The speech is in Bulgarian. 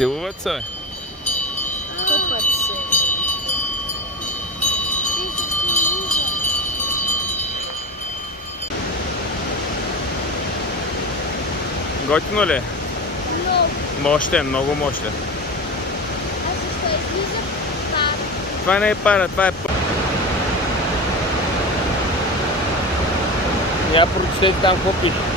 Целуват се, бе. Тъпът се. Готино ли е? Много. Мощен, много мощен. А защо излиза пара? Това не е пара, това е Я прочетете там какво пише.